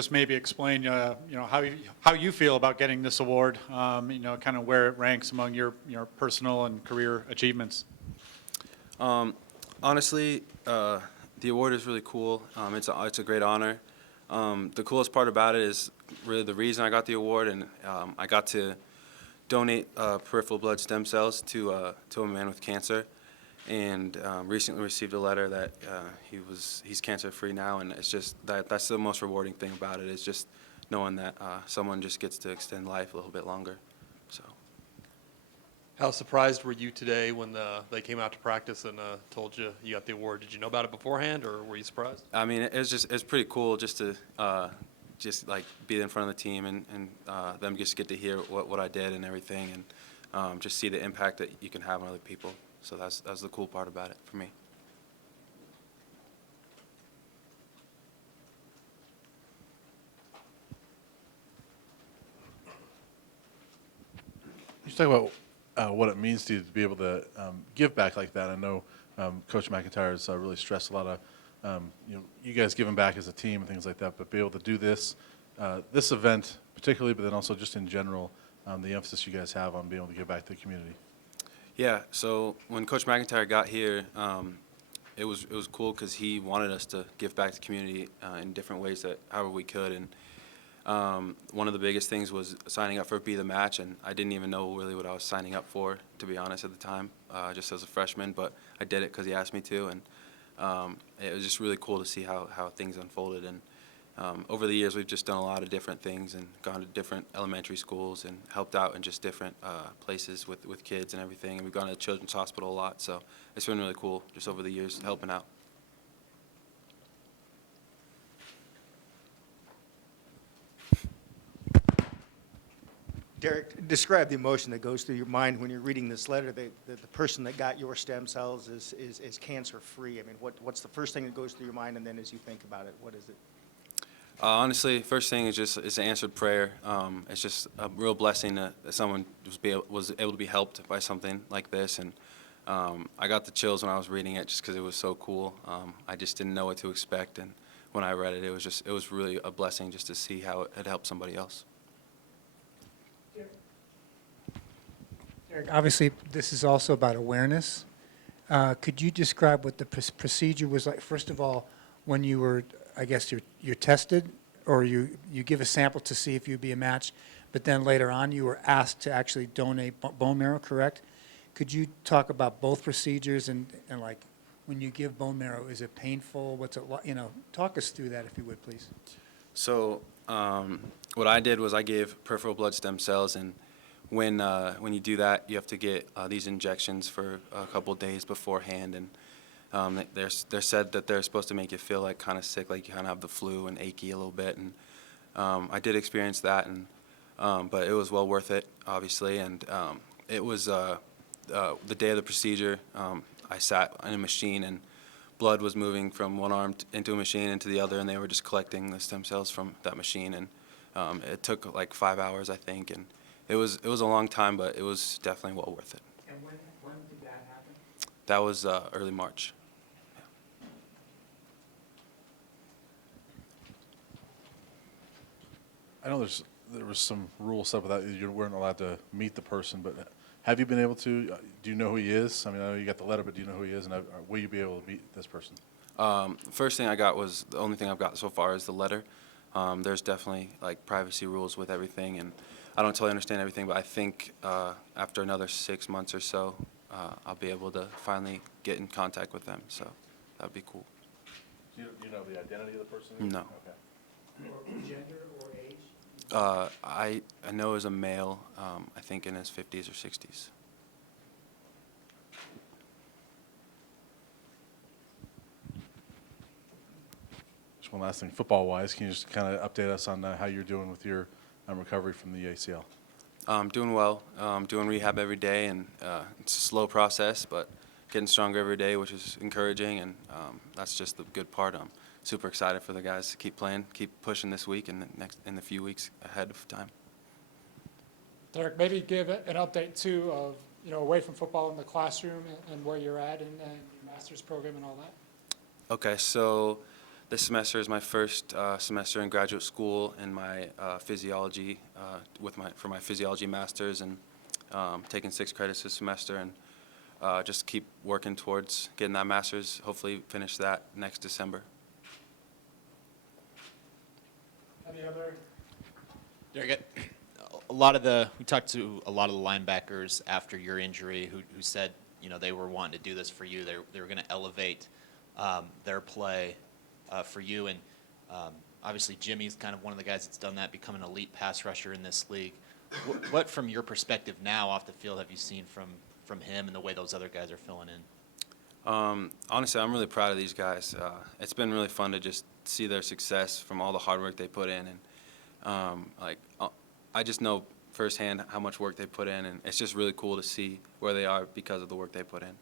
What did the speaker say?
Just maybe explain, how you feel about getting this award, kind of where it ranks among your personal and career achievements. Honestly, the award is really cool. It's a great honor. The coolest part about it is really the reason I got the award, and I got to donate peripheral blood stem cells to a man with cancer, and recently received a letter that he's cancer free now, and it's just that's the most rewarding thing about it, is just knowing that someone just gets to extend life a little bit longer. So. How surprised were you today when they came out to practice and told you you got the award? Did you know about it beforehand, or were you surprised? I mean, it's pretty cool just to like be in front of the team and them just get to hear what I did and everything, and just see the impact that you can have on other people. So that's the cool part about it for me. You talk about what it means to you to be able to give back like that. I know Coach McCarntey has really stressed a lot of, you guys giving back as a team and things like that, but be able to do this event particularly, but then also just in general, the emphasis you guys have on being able to give back to the community. Yeah, so when Coach McCarntey got here, it was cool because he wanted us to give back to the community in different ways that however we could, and one of the biggest things was signing up for Be the Match, and I didn't even know really what I was signing up for, to be honest, at the time, just as a freshman, but I did it because he asked me to, and it was just really cool to see how things unfolded. And over the years, we've just done a lot of different things and gone to different elementary schools and helped out in just different places with kids and everything. And we've gone to the Children's Hospital a lot, so it's been really cool just over the years helping out. Derek, describe the emotion that goes through your mind when you're reading this letter. The person that got your stem cells is cancer-free. I mean, what's the first thing that goes through your mind, and then as you think about it, what is it? Honestly, first thing is an answered prayer. It's just a real blessing that someone was able to be helped by something like this, and I got the chills when I was reading it just because it was so cool. I just didn't know what to expect, and when I read it, it was really a blessing just to see how it had helped somebody else. Derek, obviously, this is also about awareness. Could you describe what the procedure was like? First of all, when you were, I guess you're tested, or you give a sample to see if you'd be a match, but then later on you were asked to actually donate bone marrow, correct? Could you talk about both procedures and like when you give bone marrow, is it painful? What's it like? Talk us through that if you would, please. So what I did was I gave peripheral blood stem cells, and when you do that, you have to get these injections for a couple days beforehand, and they're said that they're supposed to make you feel like kind of sick, like you kind of have the flu and achy a little bit, and I did experience that, and but it was well worth it, obviously, and it was the day of the procedure. I sat in a machine, and blood was moving from one arm into a machine into the other, and they were just collecting the stem cells from that machine, and it took like 5 hours, I think, and it was a long time, but it was definitely well worth it. And when did that happen? That was early March. I know there was some rule stuff about you weren't allowed to meet the person, but have you been able to? Do you know who he is? I mean, I know you got the letter, but do you know who he is, and will you be able to meet this person? First thing I got was the only thing I've got so far is the letter. There's definitely like privacy rules with everything, and I don't totally understand everything, but I think after another 6 months or so, I'll be able to finally get in contact with them. So that'd be cool. Do you know the identity of the person? No. Okay. Or gender or age? I know as a male, I think in his 50s or 60s. Just one last thing, football-wise, can you just kind of update us on how you're doing with your recovery from the ACL? Doing well. Doing rehab every day, and it's a slow process, but getting stronger every day, which is encouraging, and that's just the good part. I'm super excited for the guys to keep playing, keep pushing this week and in the few weeks ahead of time. Derek, maybe give an update too of away from football in the classroom and where you're at in your master's program and all that. Okay, so This semester is my first semester in graduate school in my physiology for my physiology masters, and taking 6 credits this semester, and just keep working towards getting that master's. Hopefully, finish that next December. Any other? Derek, we talked to a lot of the linebackers after your injury who said, they were wanting to do this for you. They were going to elevate their play for you. And obviously Jimmy's kind of one of the guys that's done that, become an elite pass rusher in this league. What from your perspective now off the field have you seen from him and the way those other guys are filling in? Honestly, I'm really proud of these guys. It's been really fun to just see their success from all the hard work they put in, and I just know firsthand how much work they put in, and it's just really cool to see where they are because of the work they put in.